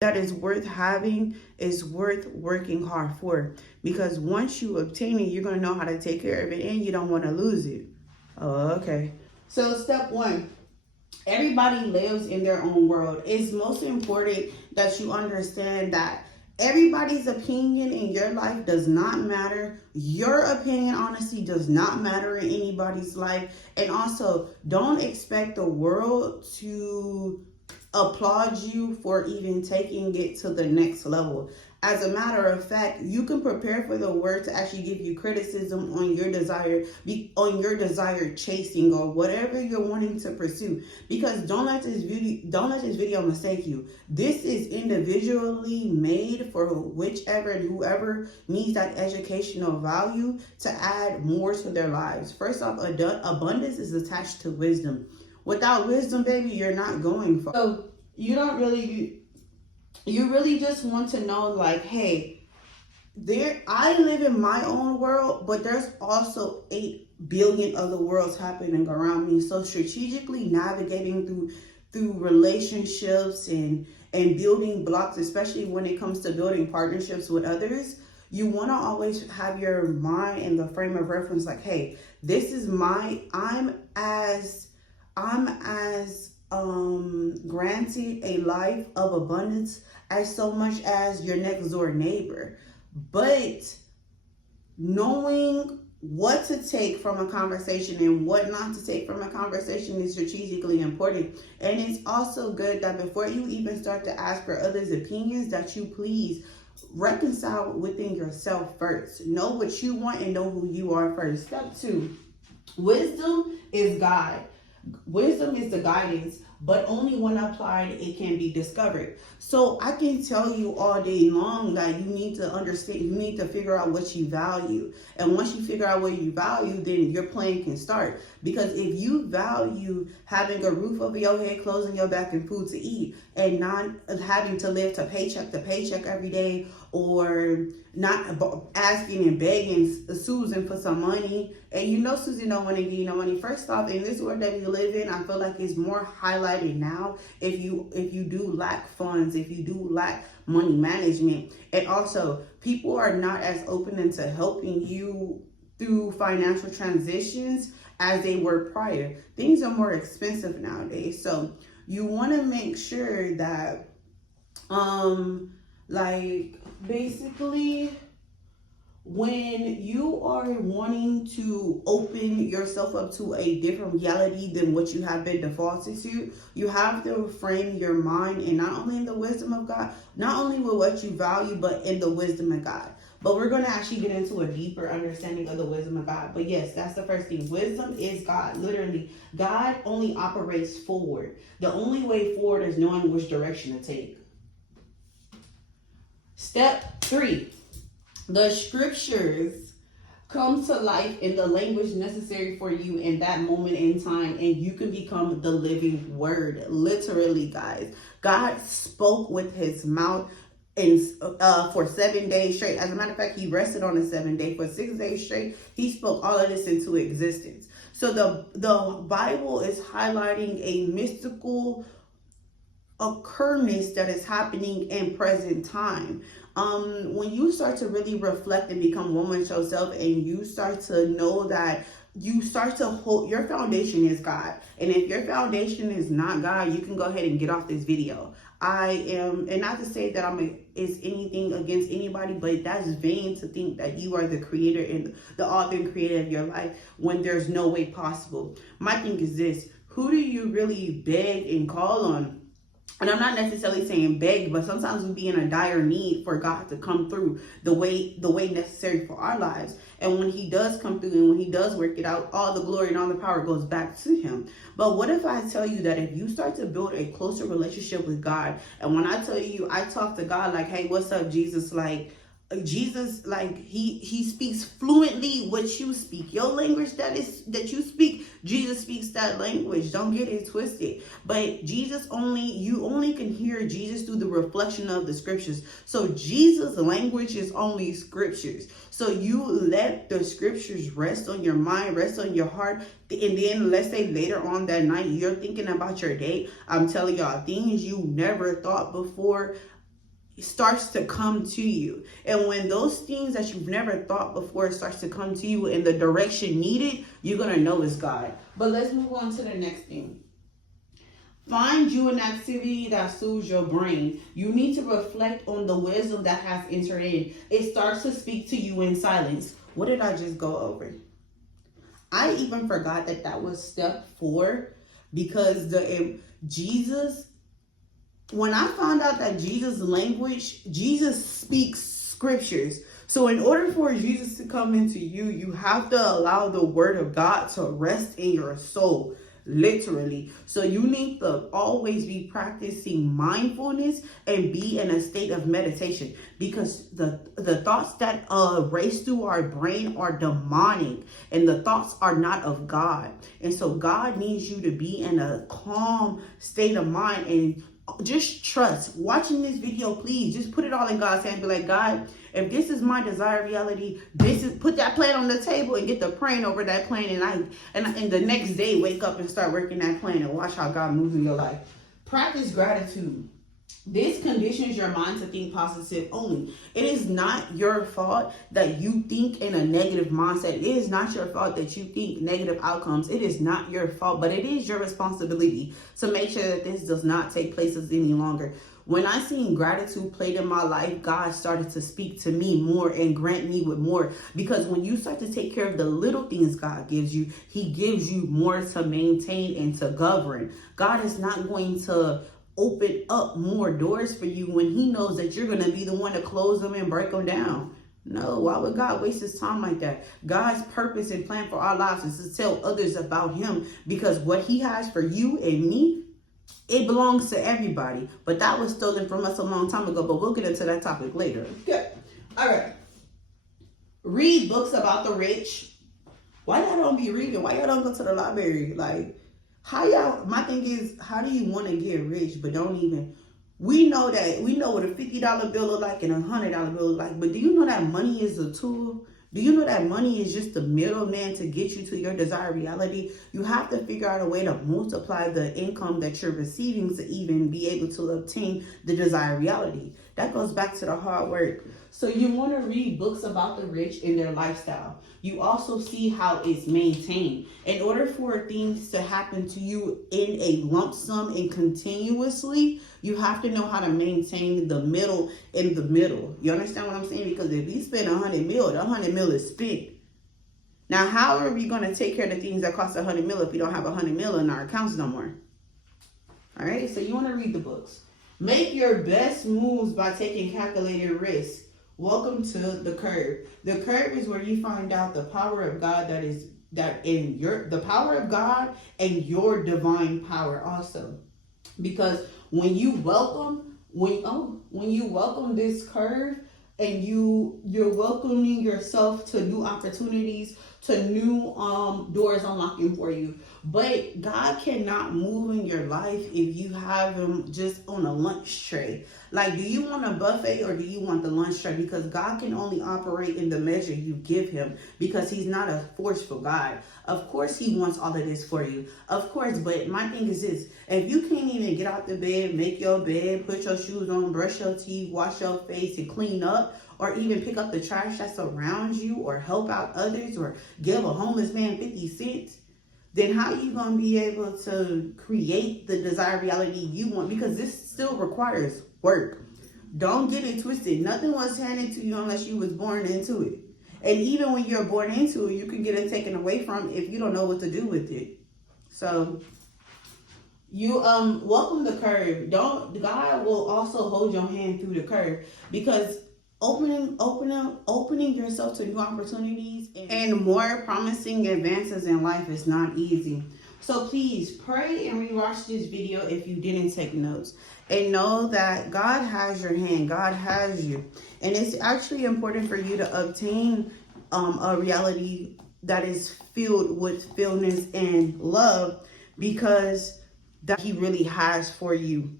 that is worth having is worth working hard for, because once you obtain it, you're going to know how to take care of it and you don't want to lose it. Oh, okay. So step one, everybody lives in their own world. It's most important that you understand that everybody's opinion in your life does not matter. Your opinion, honestly, does not matter in anybody's life. And also, don't expect the world to applaud you for even taking it to the next level. As a matter of fact, you can prepare for the word to actually give you criticism on your desired chasing or whatever you're wanting to pursue. Because don't let this video mistake you. This is individually made for whichever and whoever needs that educational value to add more to their lives. First off, abundance is attached to wisdom. Without wisdom, baby, you're not going far. So you really just want to know, like, hey, I live in my own world, but there's also 8 billion other worlds happening around me. So strategically navigating through relationships and building blocks, especially when it comes to building partnerships with others, you want to always have your mind in the frame of reference, like, hey, this is I'm as granted a life of abundance as so much as your next door neighbor. But knowing what to take from a conversation and what not to take from a conversation is strategically important. And it's also good that before you even start to ask for others' opinions, that you please reconcile within yourself first. Know what you want and know who you are first. Step 2, wisdom is God. Wisdom is the guidance, but only when applied it can be discovered. So I can tell you all day long that you need to understand, you need to figure out what you value. And once you figure out what you value, then your plan can start. Because if you value having a roof over your head, clothes on your back, and food to eat, and not having to live to paycheck every day, or not asking and begging Susan for some money, and you know Susan don't want to give you no money. First off, in this world that we live in, I feel like it's more highlighted now if you do lack funds, if you do lack money management. And also, people are not as open into helping you through financial transitions as they were prior. Things are more expensive nowadays, so you want to make sure that like, basically, when you are wanting to open yourself up to a different reality than what you have been defaulted to, you have to frame your mind, and not only in the wisdom of God, not only with what you value, but in the wisdom of God. But we're going to actually get into a deeper understanding of the wisdom of God. But yes, that's the first thing. Wisdom is God. Literally, God only operates forward. The only way forward is knowing which direction to take. Step 3, the scriptures come to life in the language necessary for you in that moment in time, and you can become the living word. Literally, guys, God spoke with his mouth for 7 days straight. As a matter of fact, he rested on the 7th day. For 6 days straight, he spoke all of this into existence. So the Bible is highlighting a mystical occurrence that is happening in present time. When you start to really reflect and become one with yourself, and you start to know that you start to hold, your foundation is God. And if your foundation is not God, you can go ahead and get off this video. And not to say that is anything against anybody, but that's vain to think that you are the creator and the author and creator of your life when there's no way possible. My thing is this: who do you really beg and call on? And I'm not necessarily saying beg, but sometimes we be in a dire need for God to come through the way necessary for our lives. And when he does come through and when he does work it out, all the glory and all the power goes back to him. But what if I tell you that if you start to build a closer relationship with God, and when I tell you, I talk to God like, hey, what's up, Jesus? Like, Jesus, like, he speaks fluently what you speak. Your language that you speak, Jesus speaks that language. Don't get it twisted. But you only can hear Jesus through the reflection of the scriptures. So Jesus' language is only scriptures. So you let the scriptures rest on your mind, rest on your heart. And then let's say later on that night, you're thinking about your day. I'm telling y'all, things you never thought before starts to come to you. And when those things that you've never thought before starts to come to you in the direction needed, you're going to know it's God. But let's move on to the next thing. Find you an activity that soothes your brain. You need to reflect on the wisdom that has entered in. It starts to speak to you in silence. What did I just go over? I even forgot that was step 4, because when I found out that Jesus speaks scriptures. So in order for Jesus to come into you, you have to allow the word of God to rest in your soul. Literally. So you need to always be practicing mindfulness and be in a state of meditation, because the thoughts that race through our brain are demonic, and the thoughts are not of God. And so God needs you to be in a calm state of mind and just trust. Watching this video, please just put it all in God's hand. Be like, God, if this is my desired reality, put that plan on the table and get the praying over that plan. And the next day, wake up and start working that plan and watch how God moves in your life. Practice gratitude. This conditions your mind to think positive only. It is not your fault that you think in a negative mindset. It is not your fault that you think negative outcomes. It is not your fault, but it is your responsibility to make sure that this does not take place any longer. When I seen gratitude played in my life, God started to speak to me more and grant me with more. Because when you start to take care of the little things God gives you, he gives you more to maintain and to govern. God is not going to open up more doors for you when he knows that you're going to be the one to close them and break them down. No, why would God waste his time like that? God's purpose and plan for our lives is to tell others about him, because what he has for you and me, it belongs to everybody. But that was stolen from us a long time ago, but we'll get into that topic later. Okay. All right. Read books about the rich. Why y'all don't be reading? Why y'all don't go to the library? Like, my thing is, how do you want to get rich but don't even, we know what a $50 bill look like and a $100 bill look like, but do you know that money is a tool? Do you know that money is just the middleman to get you to your desired reality? You have to figure out a way to multiply the income that you're receiving to even be able to obtain the desired reality. That goes back to the hard work. So you want to read books about the rich and their lifestyle. You also see how it's maintained. In order for things to happen to you in a lump sum and continuously, you have to know how to maintain the middle in the middle. You understand what I'm saying? Because if you spend 100 mil, the 100 mil is spent. Now, how are we going to take care of the things that cost 100 mil if we don't have 100 mil in our accounts no more? All right, so you want to read the books. Make your best moves by taking calculated risks. Welcome to the curve. The curve is where you find out the power of God the power of God and your divine power also. Because when you welcome this curve and you're welcoming yourself to new opportunities, to new doors unlocking for you. But God cannot move in your life if you have him just on a lunch tray. Like, do you want a buffet or do you want the lunch tray? Because God can only operate in the measure you give him, because he's not a forceful God. Of course he wants all of this for you. Of course, but my thing is this. If you can't even get out the bed, make your bed, put your shoes on, brush your teeth, wash your face, and clean up, or even pick up the trash that's around you, or help out others, or give a homeless man 50 cents, then how are you going to be able to create the desired reality you want? Because this still requires work. Don't get it twisted. Nothing was handed to you unless you was born into it. And even when you're born into it, you can get it taken away from if you don't know what to do with it. So you welcome the curve. God will also hold your hand through the curve, because opening yourself to new opportunities and more promising advances in life is not easy. So please pray and rewatch this video if you didn't take notes, and know that God has your hand. God has you, and it's actually important for you to obtain a reality that is filled with fullness and love, because that he really has for you.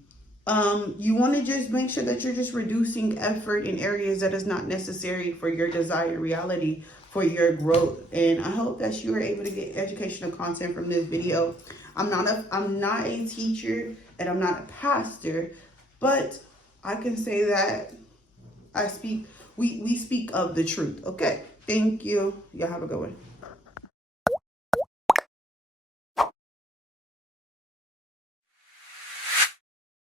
You want to just make sure that you're just reducing effort in areas that is not necessary for your desired reality, for your growth. And I hope that you are able to get educational content from this video. I'm not a teacher and I'm not a pastor, but I can say that we speak of the truth. Okay. Thank you. Y'all have a good one.